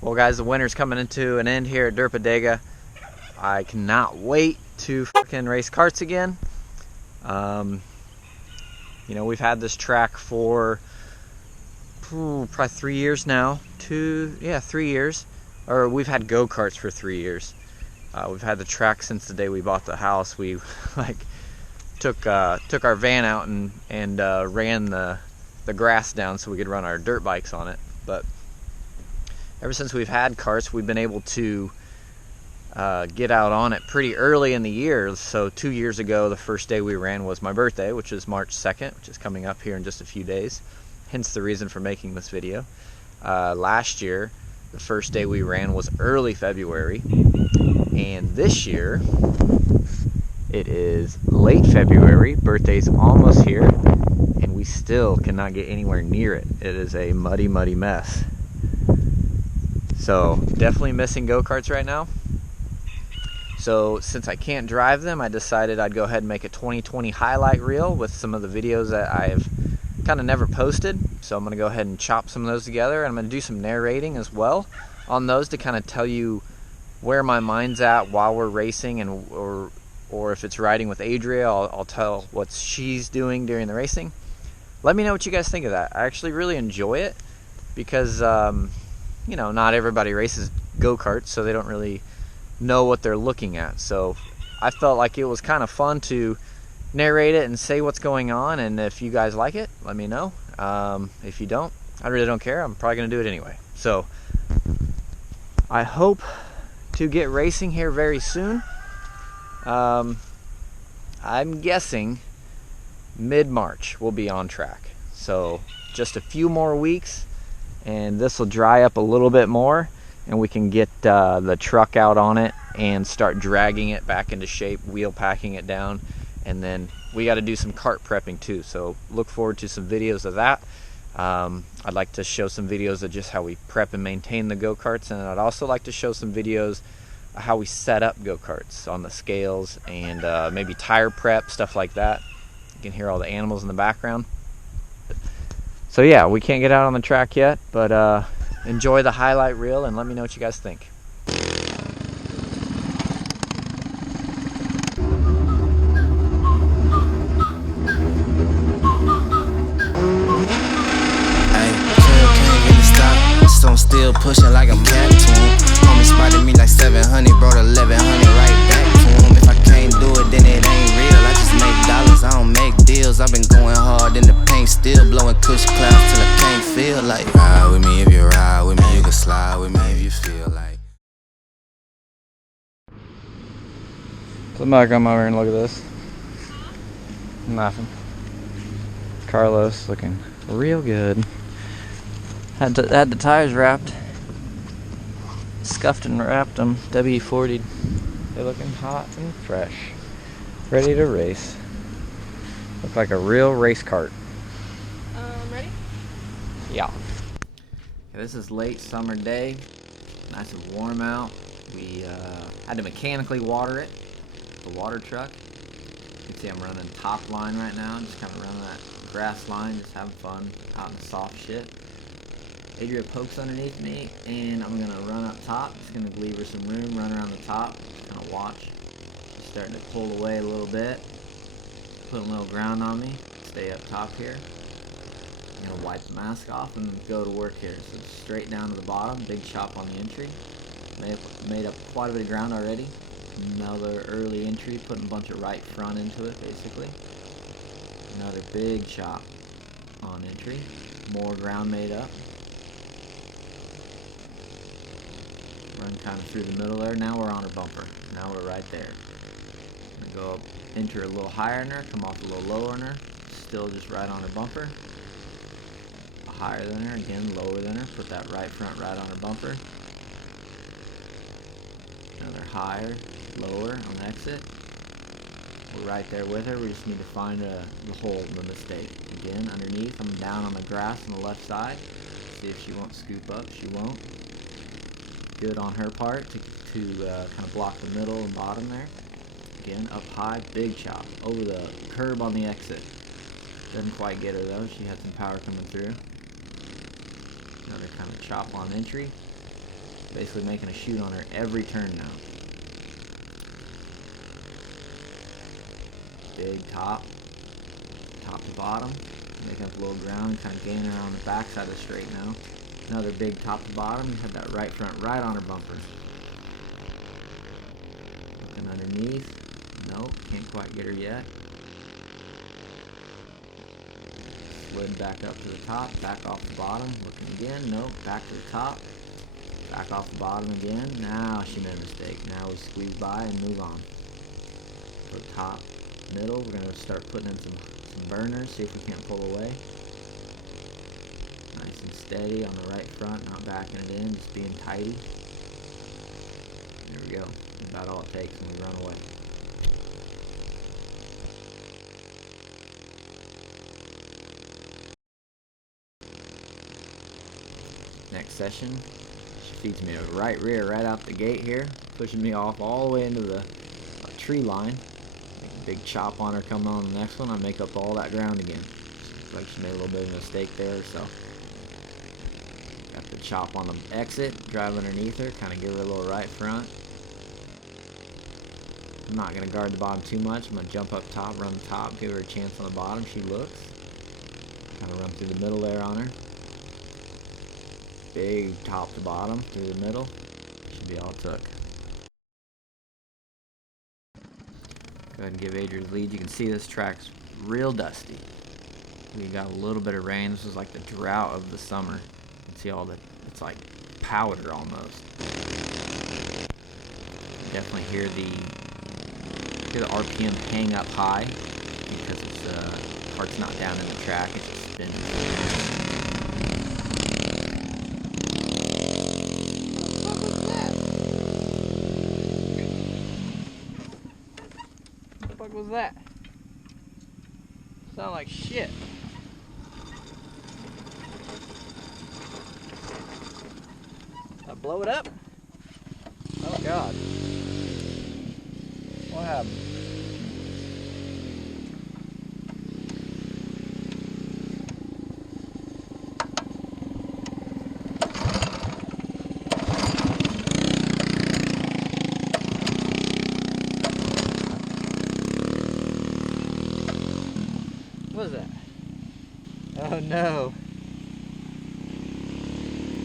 Well guys, the winter's coming into an end here at Derpadega. I cannot wait to fucking race karts again. You know, we've had this track for probably 3 years now. 3 years. Or we've had go-karts for 3 years. We've had the track since the day we bought the house. We like took our van out and ran the grass down so we could run our dirt bikes on it. But ever since we've had karts, we've been able to get out on it pretty early in the year. So 2 years ago, the first day we ran was my birthday, which is March 2nd, which is coming up here in just a few days. Hence the reason for making this video. Last year, the first day we ran was early February. And this year, it is late February. Birthday's almost here. And we still cannot get anywhere near it. It is a muddy, muddy mess. So definitely missing go-karts right now. So since I can't drive them, I decided I'd go ahead and make a 2020 highlight reel with some of the videos that I've kind of never posted. So I'm going to go ahead and chop some of those together, and I'm going to do some narrating as well on those to kind of tell you where my mind's at while we're racing, and or if it's riding with Adria, I'll tell what she's doing during the racing. Let me know what you guys think of that. I actually really enjoy it because you know, not everybody races go-karts, so they don't really know what they're looking at. So I felt like it was kind of fun to narrate it and say what's going on, and if you guys like it, let me know. If you don't, I really don't care. I'm probably going to do it anyway. So I hope to get racing here very soon. I'm guessing mid-March we'll be on track. So just a few more weeks and this will dry up a little bit more, and we can get the truck out on it and start dragging it back into shape, wheel packing it down, and then we got to do some kart prepping too. So look forward to some videos of that. I'd like to show some videos of just how we prep and maintain the go-karts, and I'd also like to show some videos of how we set up go-karts on the scales, and maybe tire prep, stuff like that. You can hear all the animals in the background. So yeah, we can't get out on the track yet, but enjoy the highlight reel and let me know what you guys think. So I'm still pushing like I'm back to him. Homie spotted me like 700, brought 1100 right back to him. If I can't do it, then it ain't real. I just make dollars, I don't make deals. I've been going hard in the paint, still blowing kush clouds till I can't feel like. Ride with me if you ride with me, you can slide with me if you feel like. Come back on over and look at this. I'm laughing. Carlos looking real good. Had the tires wrapped, scuffed and wrapped them, W40'd. They're looking hot and fresh, ready to race. Look like a real race kart. Ready? Yeah. This is late summer day, nice and warm out. We had to mechanically water it, the water truck. You can see I'm running top line right now, just kind of running that grass line, just having fun out in the soft shit. Adria pokes underneath me, and I'm going to run up top. Just going to leave her some room, run around the top, just kind of watch. She's starting to pull away a little bit, putting a little ground on me. Stay up top here. I'm going to wipe the mask off and go to work here. So straight down to the bottom, big chop on the entry. Made up quite a bit of ground already. Another early entry, putting a bunch of right front into it, basically. Another big chop on entry. More ground made up. Run kind of through the middle there. Now we're on her bumper. Now we're right there. Gonna go up, enter a little higher in her, come off a little lower in her. Still just right on her bumper. Higher than her, again lower than her. Put that right front right on her bumper. Another higher, lower on the exit. We're right there with her. We just need to find the hole, the mistake. Again, underneath, I'm down on the grass on the left side. See if she won't scoop up. She won't. Good on her part to kind of block the middle and bottom there. Again, up high, big chop over the curb on the exit. Doesn't quite get her though. She had some power coming through. Another kind of chop on entry. Basically making a shoot on her every turn now. Big top to bottom, making up a little ground, kind of gaining her on the backside of the straight now. Another big top to bottom, you had that right front right on her bumpers. Looking underneath, nope, can't quite get her yet. Slid back up to the top, back off the bottom, looking again, nope, back to the top, back off the bottom again. Now she made a mistake, now we squeeze by and move on. So top, middle, we're going to start putting in some burners, see if we can't pull away. Nice and steady on the right front, not backing it in, just being tidy. There we go. About all it takes when we run away. Next session, she feeds me a right rear right out the gate here, pushing me off all the way into the tree line. Big chop on her coming on the next one. I make up all that ground again. Looks like she made a little bit of a mistake there, so got the chop on the exit, drive underneath her, kind of give her a little right front. I'm not going to guard the bottom too much. I'm going to jump up top, run the top, give her a chance on the bottom. She looks. Kind of run through the middle there on her. Big top to bottom through the middle. Should be all it took. Go ahead and give Adria the lead. You can see this track's real dusty. We got a little bit of rain. This is like the drought of the summer. You can see all the, it's like powder almost. You definitely hear the RPM hang up high because it's cart's not down in the track, it's just spinning. What was that? Sound like shit. I blow it up? Oh God. What happened? What is that? Oh no.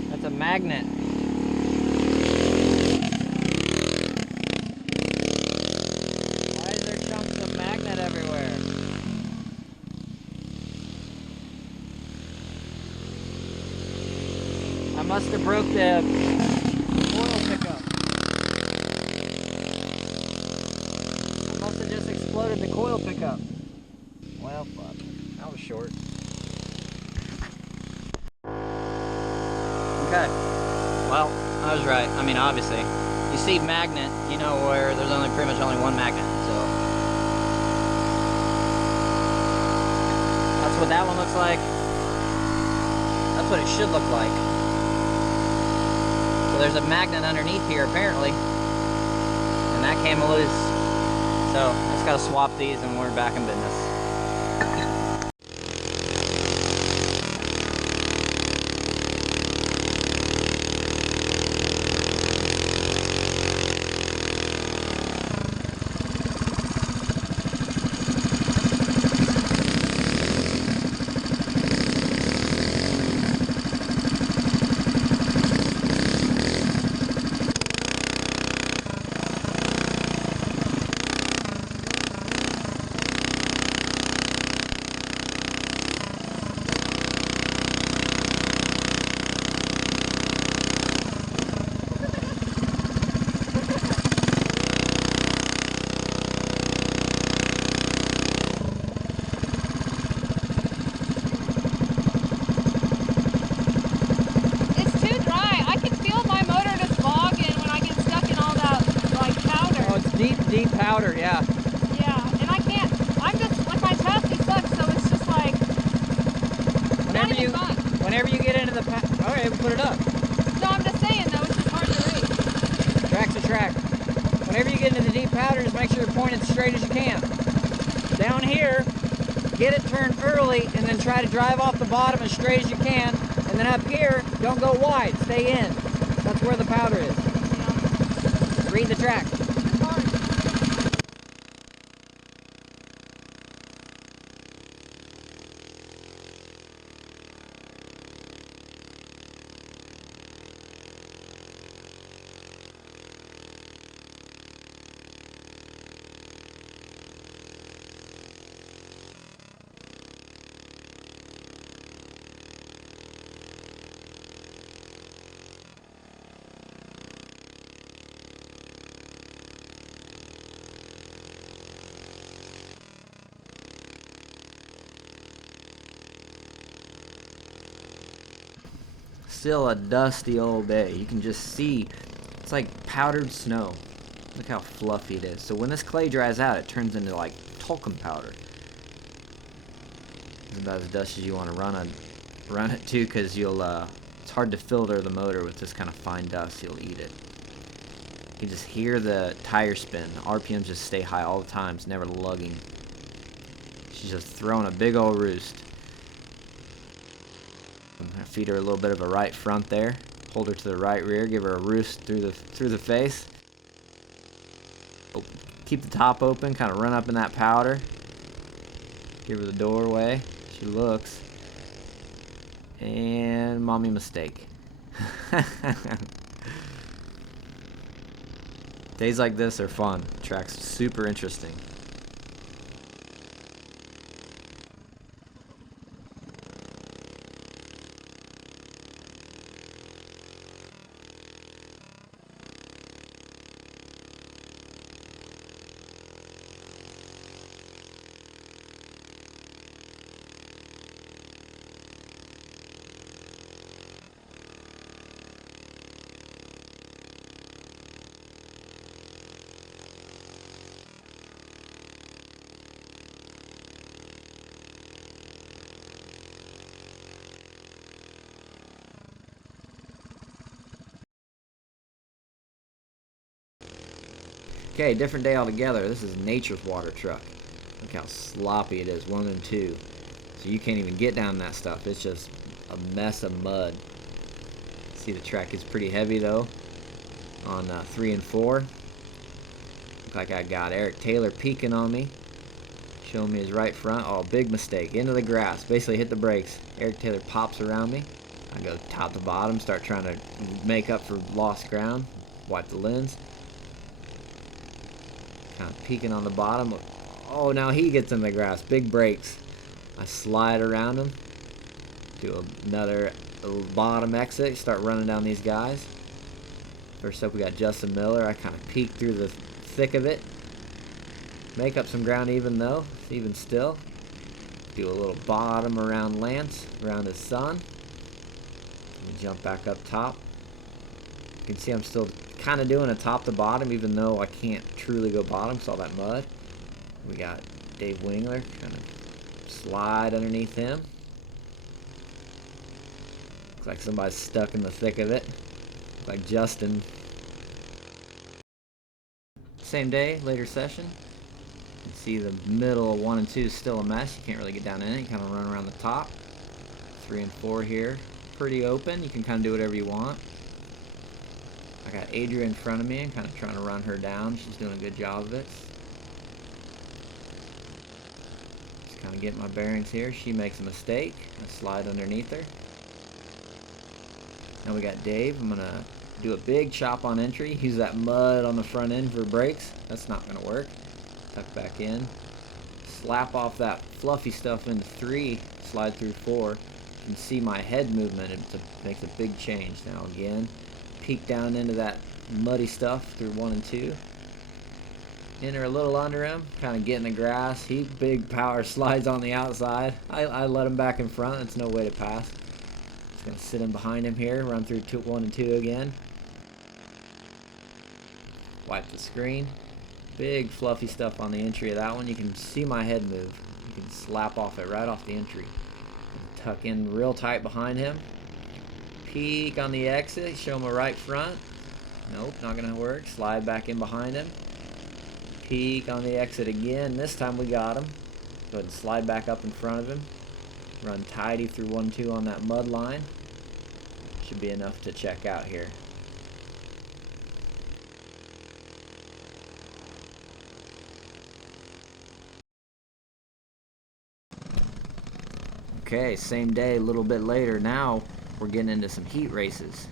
That's a magnet. Why is there chunks of magnet everywhere? I must have broke the oil pickup. I must have just exploded the coil pickup. Well, fuck. That was short. Okay. Well, I was right. I mean, obviously. You see magnet, you know where there's only pretty much only one magnet, so. That's what that one looks like. That's what it should look like. So there's a magnet underneath here, apparently. And that came loose. So, I just gotta swap these and we're back in business. Deep powder, yeah. Yeah, and I can't, I'm just, like my chassis sucks, so it's just like, Whenever you get into the alright, we'll put it up. No, I'm just saying though, it's just hard to read. Track's a track. Whenever you get into the deep powder, just make sure you're pointed straight as you can. Down here, get it turned early, and then try to drive off the bottom as straight as you can. And then up here, don't go wide, stay in. That's where the powder is. Read the track. Still a dusty old day. You can just see it's like powdered snow. Look how fluffy it is. So when this clay dries out, it turns into like talcum powder. It's about as dusty as you want to run it too, because it's hard to filter the motor with this kind of fine dust. You'll eat it. You can just hear the tire spin. The RPMs just stay high all the time. It's never lugging. She's just throwing a big old roost. I feed her a little bit of a right front there. Hold her to the right rear. Give her a roost through the face. Keep the top open. Kind of run up in that powder. Give her the doorway. She looks. And mommy mistake. Days like this are fun. Track's super interesting. Okay, different day altogether. This is Nature's water truck. Look how sloppy it is, 1 and 2. So you can't even get down that stuff. It's just a mess of mud. See, the track is pretty heavy though on 3 and 4. Look like I got Eric Taylor peeking on me, showing me his right front. Oh, big mistake. Into the grass. Basically hit the brakes. Eric Taylor pops around me. I go top to bottom, start trying to make up for lost ground. Wipe the lens. Kind of peeking on the bottom. Oh, now he gets in the grass. Big brakes. I slide around him. Do another bottom exit. Start running down these guys. First up we got Justin Miller. I kind of peek through the thick of it. Make up some ground even though. Even still. Do a little bottom around Lance. Around his son. Let me jump back up top. You can see I'm still kind of doing a top to bottom even though I can't truly go bottom because all that mud. We got Dave Wingler, kind of slide underneath him. Looks like somebody's stuck in the thick of it. Looks like Justin. Same day, later session. You can see the middle of 1 and 2 is still a mess. You can't really get down in it. You kind of run around the top. 3 and 4 here. Pretty open. You can kind of do whatever you want. I got Adria in front of me. I'm kind of trying to run her down. She's doing a good job of it. Just kind of getting my bearings here. She makes a mistake. I slide underneath her. Now we got Dave. I'm going to do a big chop on entry. Use that mud on the front end for brakes. That's not going to work. Tuck back in. Slap off that fluffy stuff into 3. Slide through 4. You can see my head movement. It makes a big change. Now again. Peek down into that muddy stuff through 1 and 2. Enter a little under him, kind of get in the grass. He big power slides on the outside. I let him back in front. That's no way to pass. Just gonna sit in behind him here, run through 1 and 2 again. Wipe the screen. Big fluffy stuff on the entry of that one. You can see my head move. You can slap off it right off the entry. Tuck in real tight behind him. Peek on the exit, show him a right front. Nope, not gonna work. Slide back in behind him. Peek on the exit again. This time we got him. Go ahead and slide back up in front of him. Run tidy through 1-2 on that mud line. Should be enough to check out here. Okay, same day, a little bit later. Now we're getting into some heat races.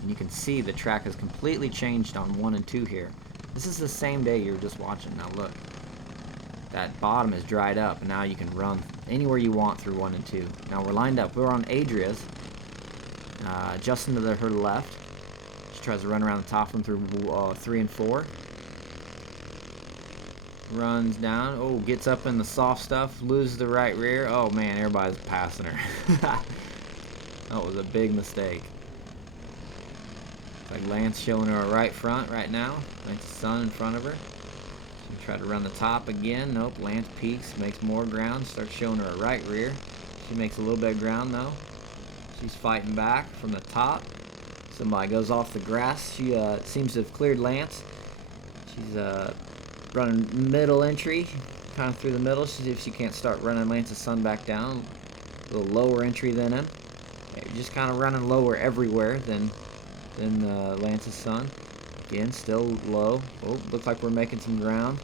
And you can see the track has completely changed on 1 and 2 here. This is the same day you were just watching. Now look, that bottom is dried up, and now you can run anywhere you want through 1 and 2. Now we're lined up. We're on Adria's. Justin to her left. She tries to run around the top one through 3 and 4. Runs down. Oh, gets up in the soft stuff. Loses the right rear. Oh man, everybody's passing her. That was a big mistake. Like Lance showing her a right front right now. Lance's son in front of her. She tried to run the top again. Nope. Lance peaks, makes more ground. Starts showing her a right rear. She makes a little bit of ground though. She's fighting back from the top. Somebody goes off the grass. She seems to have cleared Lance. She's running middle entry, kind of through the middle. See if she can't start running Lance's son back down. A little lower entry than him. Yeah, you're just kind of running lower everywhere than Lance's son. Again, still low. Oh, looks like we're making some ground.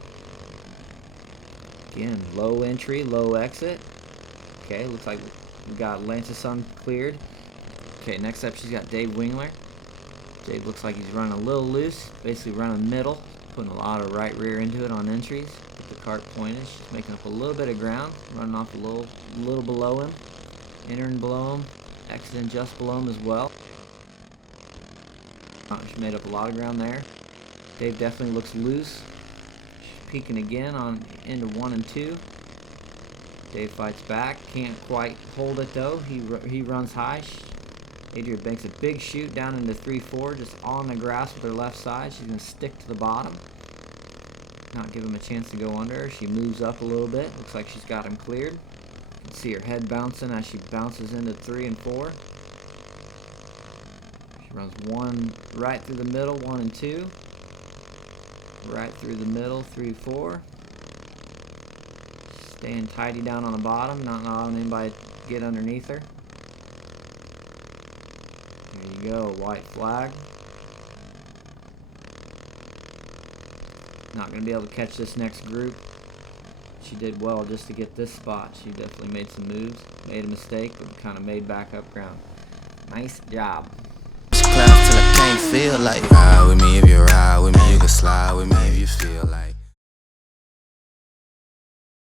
Again, low entry, low exit. Okay, looks like we got Lance's son cleared. Okay, next up she's got Dave Wingler. Dave looks like he's running a little loose, basically running middle, putting a lot of right rear into it on entries. With the cart pointed, she's making up a little bit of ground, running off a little below him, entering below him, exiting just below him as well. She made up a lot of ground there. Dave definitely looks loose. She's peeking again on into 1 and 2. Dave fights back, can't quite hold it though. He runs high. Adria banks a big chute down into 3-4, just on the grass with her left side. She's going to stick to the bottom, not give him a chance to go under her. She moves up a little bit. Looks like she's got him cleared. You can see her head bouncing as she bounces into 3 and 4. She runs 1 right through the middle, 1 and 2. Right through the middle, 3-4. Staying tidy down on the bottom, not allowing anybody to get underneath her. There you go, white flag. Not going to be able to catch this next group. She did well just to get this spot. She definitely made some moves, made a mistake, but kind of made back up ground. Nice job. Clouds till I can't feel like ride with me if